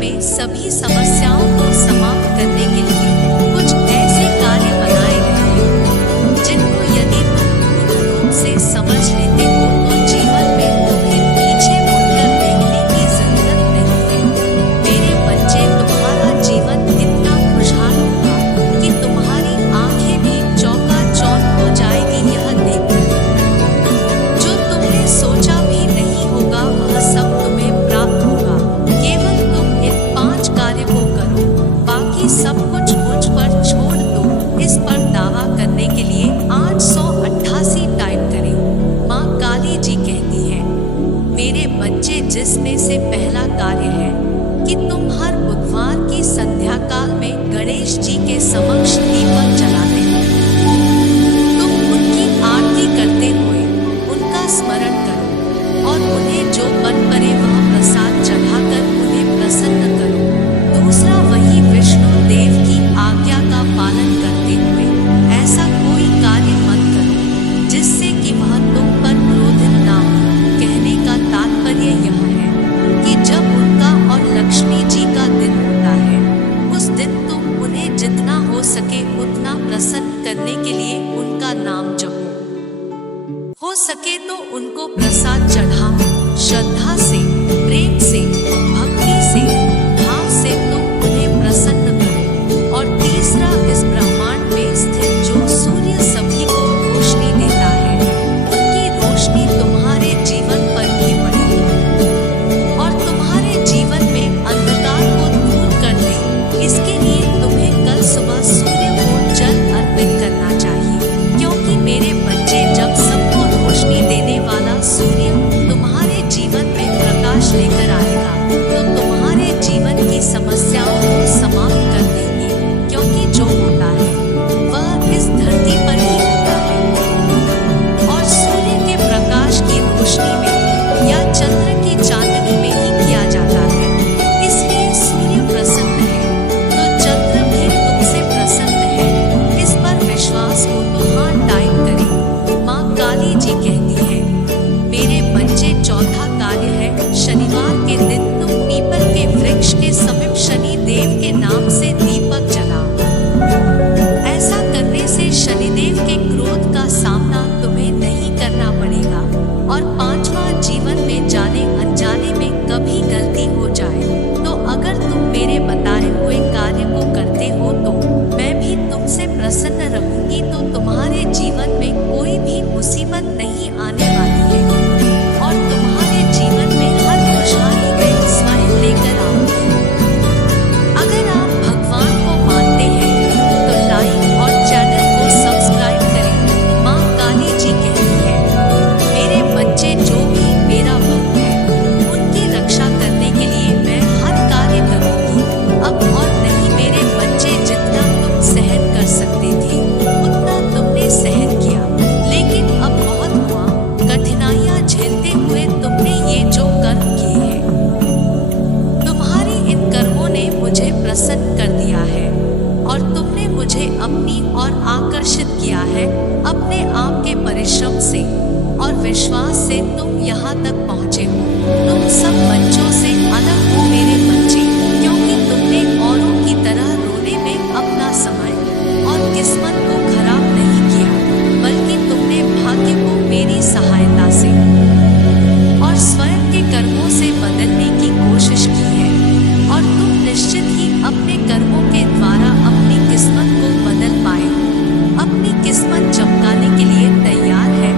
में सभी समस्याओं को समाप्त करने के लिए कुछ ऐसे कार्य बनाए गए हैं जिनको यदि तुम पूर्ण रूप से समझ लेते हो तो जीवन में तुम्हें पीछे मुड़कर देखने की जरूरत नहीं है। मेरे बच्चे, तुम्हारा जीवन इतना खुशहाल होगा कि तुम्हारी आंखें भी चौंकाचौंध हो जाएगी यह देखकर। जो तुमने सोचा भी नहीं होगा वह सब तुम्हें प्राप्त होगा। केवल तुम इन 5 कार्य को करो, बाकी सब कुछ मुझ पर छोड़ दो। इस पर दावा करने के लिए 888 टाइप करें। माँ काली जी कहती है, मेरे बच्चे, जिसमें से पहला कार्य है कि तुम हर बुधवार की संध्या काल में गणेश जी के समक्ष दीपक जलाते हो। तुम उनकी आरती करते हुए उनका स्मरण करो और उन्हें जो बन पड़े वह प्रसाद चढ़ाकर उन्हें प्रसन्न करो। दूसरा, वही विष्णु देव की आज्ञा का पालन करते हुए ऐसा कोई कार्य मत करो जिससे कि वह तुम पर क्रोधित ना हो। कहने का तात्पर्य यह है कि जब उनका और लक्ष्मी जी का दिन होता है, उस दिन तुम उन्हें जितना हो सके उतना प्रसन्न करने के लिए उनका नाम जपो। हो सके तो उनको प्रसाद चढ़ाओ। श्रद्धा से, प्रेम से, भक्ति से, भाव से तुम उन्हें प्रसन्न करो। और तीसरा, इस ब्रह्मांड में स्थित जो सूर्य सभी को रोशनी देता है, उनकी रोशनी तुम्हारे जीवन पर भी पड़े और तुम्हारे जीवन में अंधकार को दूर कर दे। इसके लिए तुम्हें कल सुबह सूर्य को जल अर्पित करना चाहिए, क्योंकि मेरे बच्चे, जब सबको रोशनी देने वाला सूर्य तुम्हारे जीवन में प्रकाश लेकर आएगा तो तुम्हारे जीवन की समस्याओं को समाप्त कर देंगे। क्योंकि जो होता है वह इस धरती पर ही होता है और सूर्य के प्रकाश की रोशनी में या चंद्र की चांदनी में ही किया जाता है। इसलिए सूर्य प्रसन्न है तो चंद्र भी तुमसे प्रसन्न है। इस पर विश्वास हो तो हाँ टाइप करें। माँ काली जी कहती है, मेरे बच्चे, चौथा कार्य है शनिवार के दिन तुम पीपल के वृक्ष के समीप शनि देव के नाम से दीपक जलाओ। ऐसा करने से शनिदेव के क्रोध का सामना तुम्हें नहीं करना पड़ेगा। और 5वां, जीवन में जाने अनजाने में कभी गलती हो जाए तो अगर तुम मेरे बताए हुए कार्य को करते हो तो मैं भी तुमसे प्रसन्न रहूंगी, तो तुम्हारे जीवन में कोई भी मुसीबत नहीं आने वाली है और तुम्हारे जीवन में हर खुशहाली में स्माइल लेकर आऊंगी। अगर आप भगवान को मानते हैं तो लाइक और चैनल को सब्सक्राइब करें। माँ काली जी कहती है, मेरे बच्चे, जो भी मेरा भक्त है उनकी रक्षा करने के लिए मैं हर कार्य करूंगी। अब और नहीं मेरे बच्चे, जितना तुम सहन कर सकते थे उतना तुमने सहन किया, लेकिन अब बहुत हुआ। कठिनाइयां झेलते हुए तुमने ये जो कर्म किए हैं, तुम्हारी इन कर्मों ने मुझे प्रसन्न कर दिया है और तुमने मुझे अपनी ओर आकर्षित किया है। अपने आप के परिश्रम से और विश्वास से तुम यहाँ तक पहुँचे हो। तुम सब बच्चों से अलग हो मेरे बच्चे, क्योंकि तुमने औरों की तरह रोने में अपना समय और किस्मत को खराब नहीं किया, बल्कि तुमने भाग्य को मेरी सहायता से और स्वयं के कर्मों से बदलने की कोशिश की है। और तुम निश्चित ही अपने कर्मों के द्वारा अपनी किस्मत को बदल पाए हो। अपनी किस्मत चमकाने के लिए तैयार है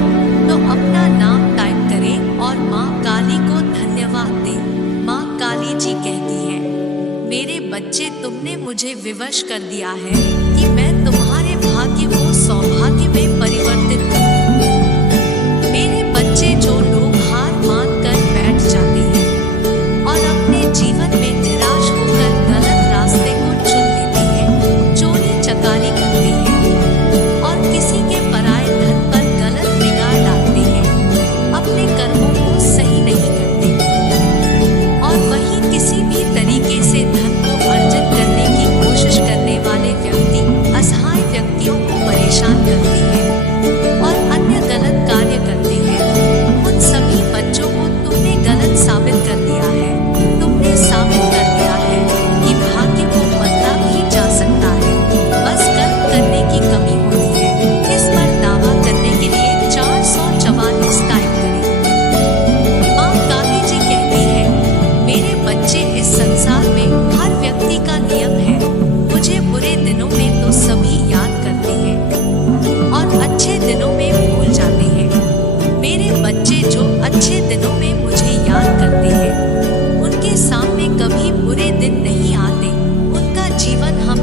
तो अपना नाम टाइप करें और माँ काली को धन्यवाद दें। माँ काली जी कहती है, मेरे बच्चे, तुमने मुझे विवश कर दिया है कि मैं तुम्हारे भाग्य को सौभाग्य में परिवर्तित करूं। मेरे बच्चे, जो लोग हार मान कर बैठ जाते हैं और अपने जीवन में निराश होकर गलत रास्ते को चुन लेते हैं, चोरी चकारी करते हैं और किसी के पराये धन पर गलत निगाह डालते हैं, अपने कर्मों को सही नहीं करते और वही किसी भी तरीके से धन को अर्जित करने की कोशिश करने वाले व्यक्ति असहाय व्यक्तियों को परेशान करते हैं और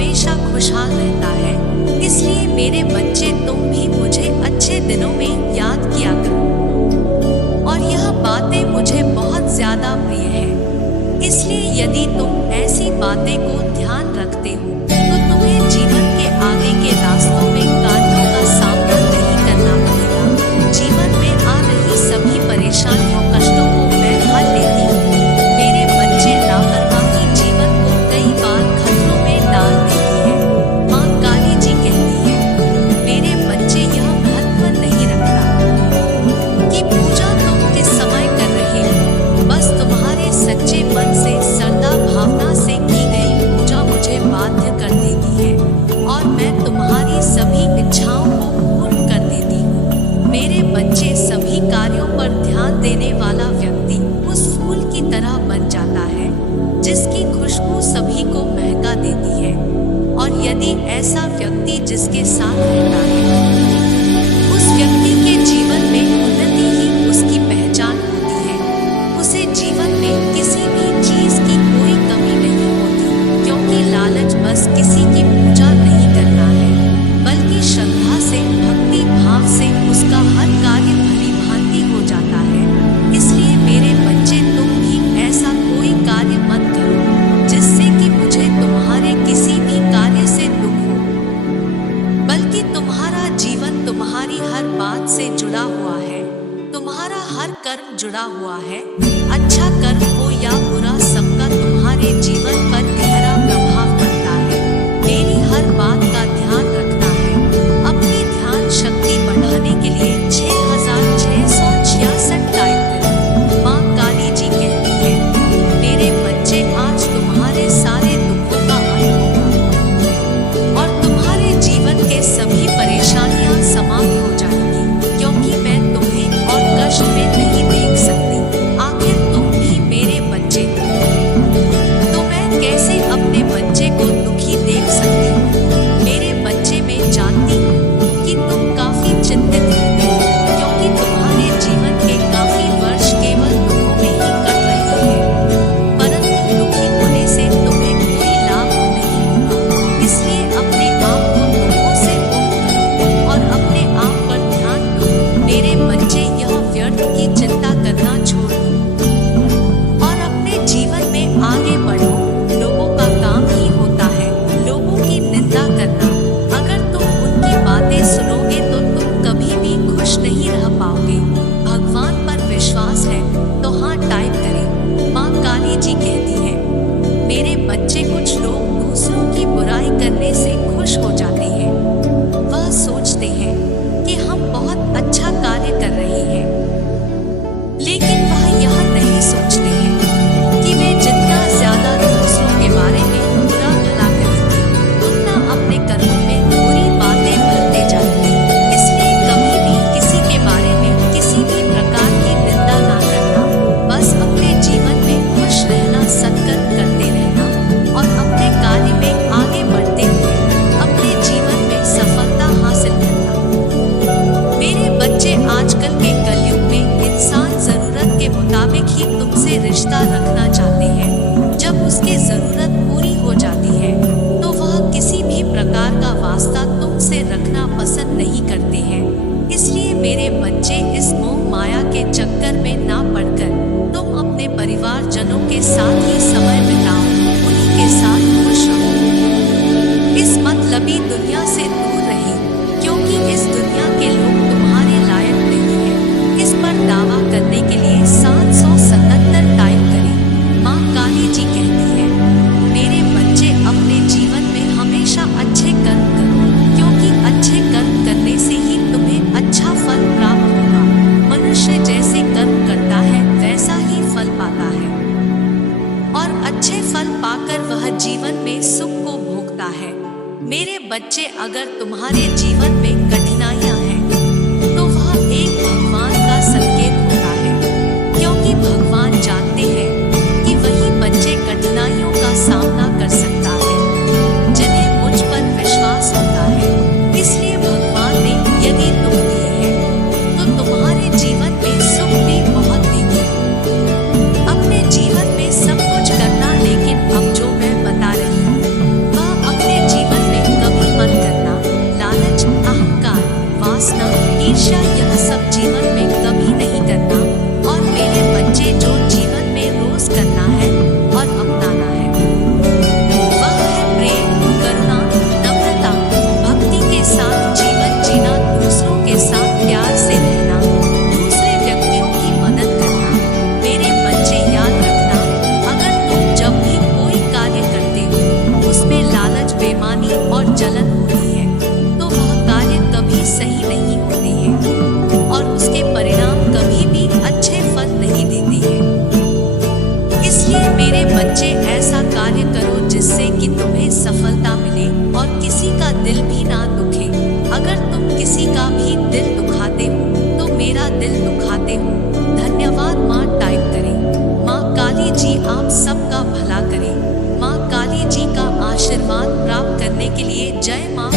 हमेशा खुशहाल रहता है। इसलिए मेरे बच्चे तुम भी मुझे अच्छे दिनों में याद किया करो। और यह बातें मुझे बहुत ज्यादा प्रिय है। इसलिए यदि तुम ऐसी बातें को ध्यान रखते हो तो तुम्हें जीवन के आगे के रास्तों में कांटों का सामना नहीं करना पड़ेगा। जीवन में आ रही सभी परेशानियों कष्टों को मैं हल लेती हूँ। मेरे बच्चे लापरवाही जीवन को कई बार खतरों में डाल देती है। माँ काली जी कहती है मेरे बच्चे यह महत्व नहीं रखता कि पूजा तुम किस समय कर रहे हो। बस तुम्हारे सच्चे मन से श्रद्धा भावना से की गई पूजा मुझे बाध्य कर देती है और मैं तुम्हारी सभी इच्छाओं को पूर्ण कर देती हूँ। मेरे बच्चे सभी कार्यों पर ध्यान देने वाला व्यक्ति उस फूल की तरह बन जाता है जिसकी खुशबू सभी को महका देती है। और यदि ऐसा व्यक्ति जिसके साथ रहता है उस व्यक्ति के जीवन में उन्नति ही उसकी पहचान होती है। उसे जीवन में किसी भी चीज की कोई कमी नहीं होती, क्योंकि लालच बस किसी की पूजा नहीं करना है बल्कि श्रद्धा से भक्ति भाव से उसका हर कार्य भली भांति हो जाता है। इसलिए मेरे बच्चे तुम भी ऐसा कोई कार्य मत करो जिससे कि मुझे तुम्हारे किसी भी कार्य से दुख हो, बल्कि तुम्हारा जीवन तुम्हारी हर बात से जुड़ा हुआ है। तुम्हारा हर कर्म जुड़ा हुआ है। अच्छा कर्म हो या बुरा सबका तुम्हारे जीवन पर गहरा प्रभाव पड़ता है। मेरी हर बात का ध्यान रखना है। अपनी ध्यान शक्ति बढ़ाने के लिए 6666 टाइप करें। माँ काली जी कहती है मेरे बच्चे आज तुम्हारे सारे दुखों का अंत होगा और तुम्हारे जीवन के सभी परेशानियां समाप्त हो जाएंगी, क्योंकि मैं तुम्हें और कष्ट में नहीं देख सकती। आखिर तुम भी मेरे बच्चे हो तो मैं कैसे अपने बच्चे को दुखी देख सकती हूँ। मेरे बच्चे मैं जानती हूँ कि तुम काफी चिंतित रहते हो, क्योंकि तुम्हारे जीवन के काफी वर्ष केवल दुखों में ही कट रहे हैं। परंतु दुखी होने से तुम्हें कोई लाभ नहीं होगा। इसलिए अपने आप को दुखों से मुक्त करो और अपने आप पर ध्यान दो। मेरे बच्चे यह व्यर्थ की चिंता करना छोड़ दो और अपने जीवन में आगे बढ़ो। लोगों का काम ही होता है लोगों की निंदा करना। अगर तुम उनकी बातें सुनोगे तो तुम कभी भी खुश नहीं रह पाओगे। भगवान पर विश्वास है तो हाँ टाइप करें। माँ काली जी कहती है मेरे बच्चे कुछ लोग दूसरों की बुराई करने से खुश हो जाते हैं। वह सोचते हैं कि हम बहुत अच्छा कार्य कर रहे हैं, लेकिन वह यह नहीं सोचते हैं कि वे जितना ज्यादा दूसरों के बारे में बुरा भला करेंगे उतना अपने कर्मों में बुरी बातें भरते जाएंगे। इसलिए कभी भी किसी के बारे में किसी भी प्रकार की निंदा ना करना। बस अपने जीवन में खुश रहना, सत्कर्म करते रहना और अपने कार्य में आगे बढ़ते हुए अपने जीवन में सफलता हासिल करना। मेरे बच्चे आजकल के कलयुग में इंसान जरूरत के मुताबिक ही तुमसे रिश्ता रखना चाहते हैं। जब उसकी जरूरत पूरी हो जाती है तो वह किसी भी प्रकार का वास्ता तुमसे रखना पसंद नहीं करते हैं। इसलिए मेरे बच्चे इस मोह माया के चक्कर में ना पड़कर तुम अपने परिवारजनों के साथ ही समय बिताओ, उन्हीं के साथ खुश रहो। इस मतलबी दुनिया से दूर रहे, क्योंकि इस दुनिया के लोग तुम्हारे लायक नहीं है। इस पर दावा करने के लिए 777 टाइप करें। माँ काली जी कहती है मेरे बच्चे अपने जीवन में हमेशा अच्छे कर्म करो, क्योंकि अच्छे कर्म करने से ही तुम्हें अच्छा फल प्राप्त होगा। मनुष्य जैसे कर्म करता है वैसा ही फल पाता है और अच्छे फल पाकर वह जीवन में सुख को भोगता है। मेरे बच्चे अगर तुम्हारे जीवन में कठिनाइयां हैं तो वह एक भगवान का संकेत होता है, क्योंकि भगवान जानते हैं कि वही बच्चे कठिनाइयों का सामना कर सकता है जिन्हें मुझ पर विश्वास होता है। इसलिए भगवान ने यदि तुम दिए हैं तो तुम्हारे जीवन में सुख भी बहुत देंगे। अपने जीवन में सब कुछ करना, लेकिन अब जो मैं बता रही हूँ वह अपने जीवन तुम्हें सफलता मिले और किसी का दिल भी ना दुखे। अगर तुम किसी का भी दिल दुखाते हो तो मेरा दिल दुखाते हो। धन्यवाद माँ टाइप करें। माँ काली जी आप सबका भला करें। माँ काली जी का आशीर्वाद प्राप्त करने के लिए जय माँ